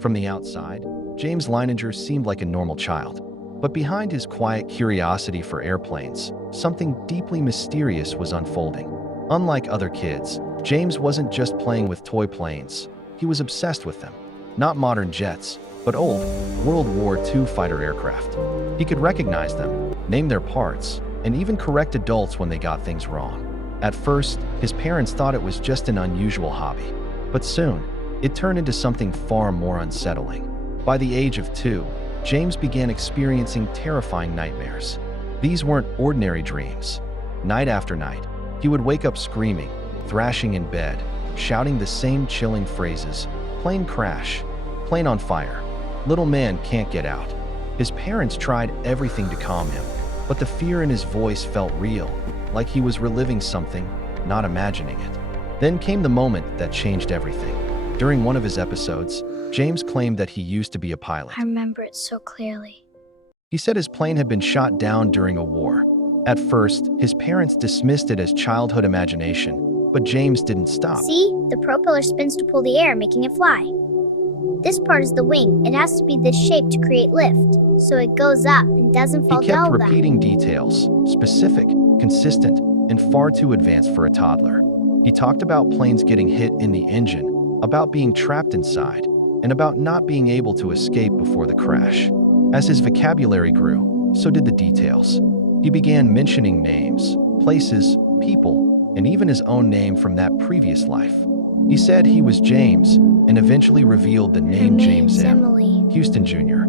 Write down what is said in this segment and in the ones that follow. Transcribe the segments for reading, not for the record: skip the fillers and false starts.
From the outside, James Leininger seemed like a normal child. But behind his quiet curiosity for airplanes, something deeply mysterious was unfolding. Unlike other kids, James wasn't just playing with toy planes. He was obsessed with them. Not modern jets, but old, World War II fighter aircraft. He could recognize them, name their parts, and even correct adults when they got things wrong. At first, his parents thought it was just an unusual hobby. But soon, it turned into something far more unsettling. By the age of 2, James began experiencing terrifying nightmares. These weren't ordinary dreams. Night after night, he would wake up screaming, thrashing in bed, shouting the same chilling phrases: "Plane crash, plane on fire, little man can't get out." His parents tried everything to calm him, but the fear in his voice felt real, like he was reliving something, not imagining it. Then came the moment that changed everything. During one of his episodes, James claimed that he used to be a pilot. I remember it so clearly. He said his plane had been shot down during a war. At first, his parents dismissed it as childhood imagination, but James didn't stop. See? The propeller spins to pull the air, making it fly. This part is the wing. It has to be this shape to create lift, so it goes up and doesn't fall He kept down. repeating details, specific, consistent, and far too advanced for a toddler. He talked about planes getting hit in the engine, about being trapped inside, and about not being able to escape before the crash. As his vocabulary grew, so did the details. He began mentioning names, places, people, and even his own name from that previous life. He said he was James, and eventually revealed the name James M. Emily. Houston Jr.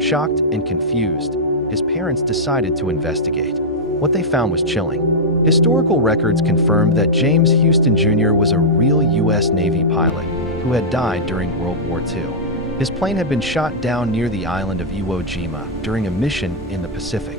Shocked and confused, his parents decided to investigate. What they found was chilling. Historical records confirmed that James Houston Jr. was a real U.S. Navy pilot who had died during World War II. His plane had been shot down near the island of Iwo Jima during a mission in the Pacific.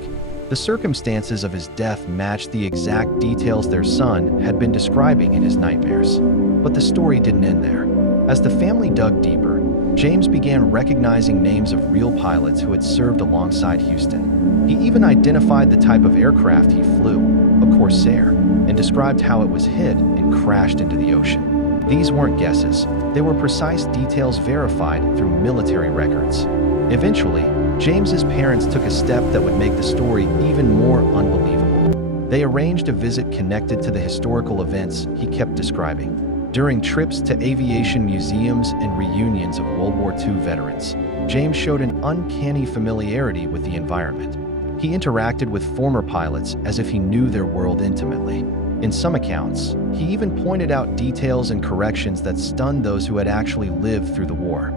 The circumstances of his death matched the exact details their son had been describing in his nightmares. But the story didn't end there. As the family dug deeper, James began recognizing names of real pilots who had served alongside Houston. He even identified the type of aircraft he flew, a Corsair, and described how it was hit and crashed into the ocean. These weren't guesses. They were precise details verified through military records. Eventually, James's parents took a step that would make the story even more unbelievable. They arranged a visit connected to the historical events he kept describing. During trips to aviation museums and reunions of World War II veterans, James showed an uncanny familiarity with the environment. He interacted with former pilots as if he knew their world intimately. In some accounts, he even pointed out details and corrections that stunned those who had actually lived through the war.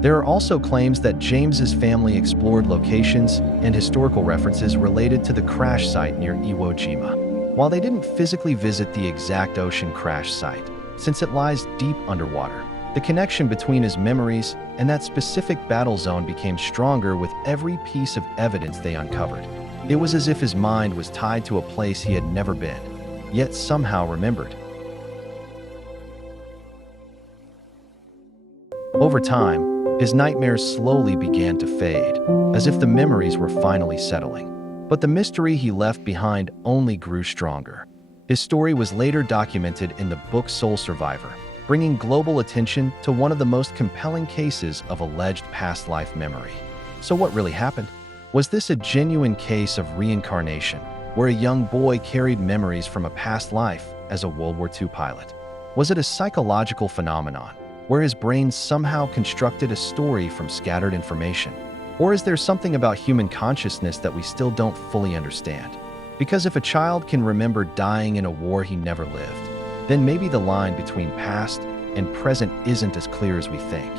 There are also claims that James's family explored locations and historical references related to the crash site near Iwo Jima. While they didn't physically visit the exact ocean crash site, since it lies deep underwater, the connection between his memories and that specific battle zone became stronger with every piece of evidence they uncovered. It was as if his mind was tied to a place he had never been, yet somehow remembered. Over time, his nightmares slowly began to fade, as if the memories were finally settling. But the mystery he left behind only grew stronger. His story was later documented in the book Soul Survivor, bringing global attention to one of the most compelling cases of alleged past life memory. So what really happened? Was this a genuine case of reincarnation, where a young boy carried memories from a past life as a World War II pilot? Was it a psychological phenomenon, where his brain somehow constructed a story from scattered information? Or is there something about human consciousness that we still don't fully understand? Because if a child can remember dying in a war he never lived, then maybe the line between past and present isn't as clear as we think.